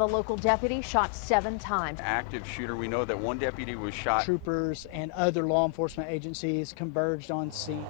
The local deputy shot 7 times. Active shooter. We know that one deputy was shot. Troopers and other law enforcement agencies converged on scene.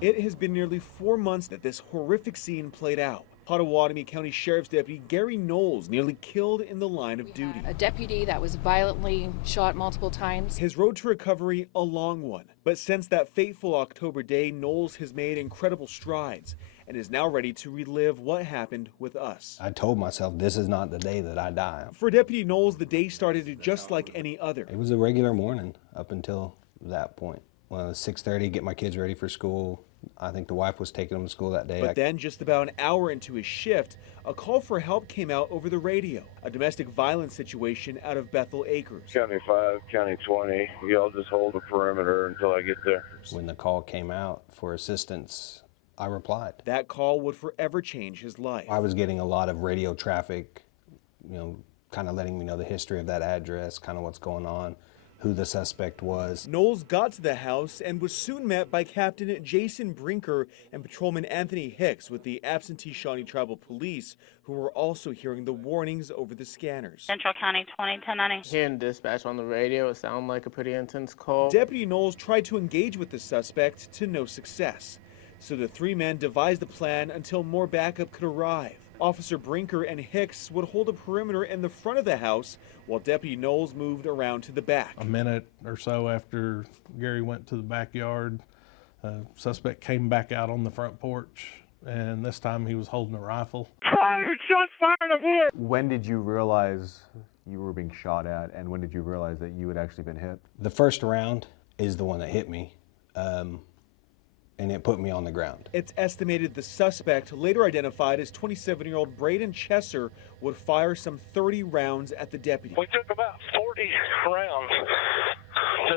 It has been nearly 4 months that this horrific scene played out. Potawatomi County Sheriff's Deputy Gary Knowles nearly killed in the line of duty. A deputy that was violently shot multiple times. His road to recovery, a long one. But since that fateful October day, Knowles has made incredible strides and is now ready to relive what happened with us. I told myself this is not the day that I die. For Deputy Knowles, the day started just like any other. It was a regular morning up until that point. Well, it was 6:30, get my kids ready for school. I think the wife was taking them to school that day. But then, just about an hour into his shift, a call for help came out over the radio. A domestic violence situation out of Bethel Acres. County 5, County 20, y'all just hold the perimeter until I get there. When the call came out for assistance, I replied. That call would forever change his life. I was getting a lot of radio traffic, kind of letting me know the history of that address, kind of what's going on, who the suspect was. Knowles got to the house and was soon met by Captain Jason Brinker and Patrolman Anthony Hicks with the absentee Shawnee Tribal Police, who were also hearing the warnings over the scanners. Central County 20, 1090. Hearing dispatch on the radio, it sounded like a pretty intense call. Deputy Knowles tried to engage with the suspect to no success. So the 3 men devised a plan until more backup could arrive. Officer Brinker and Hicks would hold a perimeter in the front of the house while Deputy Knowles moved around to the back. A minute or so after Gary went to the backyard, suspect came back out on the front porch, and this time he was holding a rifle. Shots fired up here! When did you realize you were being shot at, and when did you realize that you had actually been hit? The first round is the one that hit me. And it put me on the ground. It's estimated the suspect, later identified as 27-year-old Braden Chesser, would fire some 30 rounds at the deputy. We took about 40 rounds to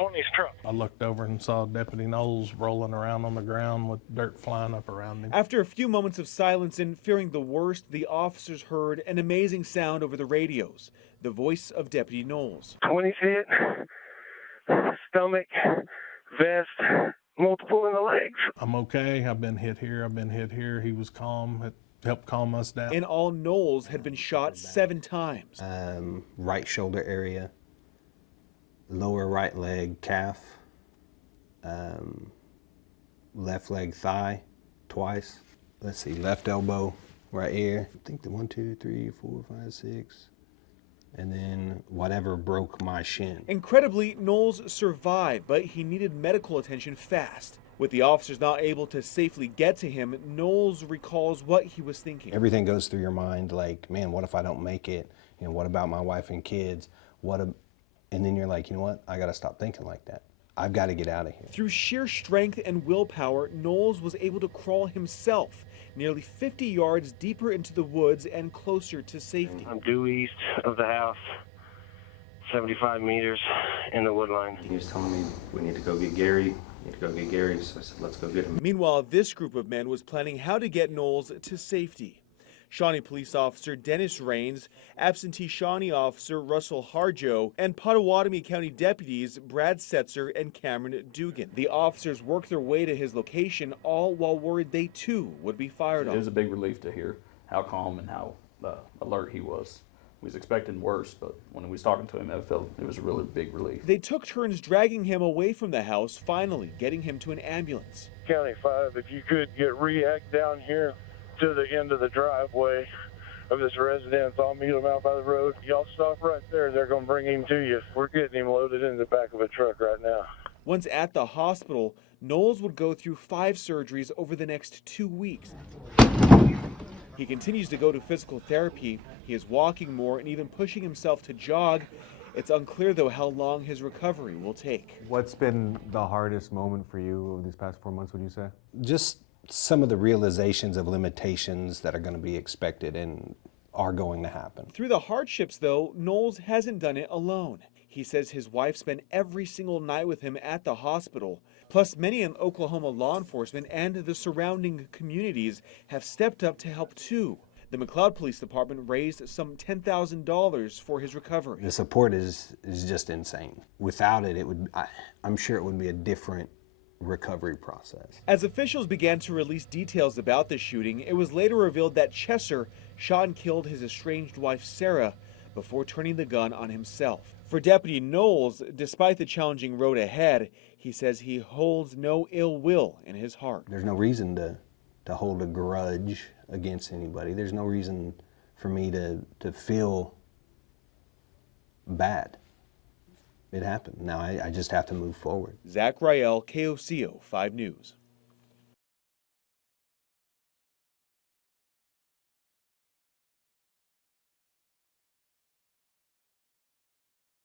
20's truck. I looked over and saw Deputy Knowles rolling around on the ground with dirt flying up around him. After a few moments of silence and fearing the worst, the officers heard an amazing sound over the radios, the voice of Deputy Knowles. 20's hit, stomach, vest, multiple in the legs. I'm okay. I've been hit here. I've been hit here. He was calm. It helped calm us down. In all, Knowles had been shot 7 times. Right shoulder area, lower right leg, calf, left leg thigh, twice. Let's see, left elbow, right ear. I think the 1, 2, 3, 4, 5, 6. And then whatever broke my shin. Incredibly, Knowles survived, but he needed medical attention fast. With the officers not able to safely get to him, Knowles recalls what he was thinking. Everything goes through your mind like, man, what if I don't make it? What about my wife and kids? And then you're like, you know what? I got to stop thinking like that. I've got to get out of here. Through sheer strength and willpower, Knowles was able to crawl himself nearly 50 yards deeper into the woods and closer to safety. I'm due east of the house, 75 meters in the wood line. He was telling me we need to go get Gary. So I said, let's go get him. Meanwhile, this group of men was planning how to get Knowles to safety. Shawnee Police Officer Dennis Rains, absentee Shawnee Officer Russell Harjo, and Potawatomi County deputies Brad Setzer and Cameron Dugan. The officers worked their way to his location, all while worried they too would be fired on. It was a big relief to hear how calm and how alert he was. We was expecting worse, but when we was talking to him, it was a really big relief. They took turns dragging him away from the house, finally getting him to an ambulance. County 5, if you could get Rael down here to the end of the driveway of this residence. I'll meet them out by the road. Y'all stop right there. They're going to bring him to you. We're getting him loaded in the back of a truck right now. Once at the hospital, Knowles would go through 5 surgeries over the next 2 weeks. He continues to go to physical therapy. He is walking more and even pushing himself to jog. It's unclear, though, how long his recovery will take. What's been the hardest moment for you over these past 4 months, would you say? Just some of the realizations of limitations that are going to be expected and are going to happen. Through the hardships, though, Knowles hasn't done it alone. He says his wife spent every single night with him at the hospital. Plus, many in Oklahoma law enforcement and the surrounding communities have stepped up to help too. The McLeod Police Department raised some $10,000 for his recovery. The support is just insane. Without it, I'm sure it would be a different recovery process. As officials began to release details about the shooting, it was later revealed that Chesser shot and killed his estranged wife Sarah before turning the gun on himself. For Deputy Knowles, despite the challenging road ahead, he says he holds no ill will in his heart. There's no reason to hold a grudge against anybody. There's no reason for me to feel bad. It happened. Now I just have to move forward. Zach Rael, KOCO-5 News.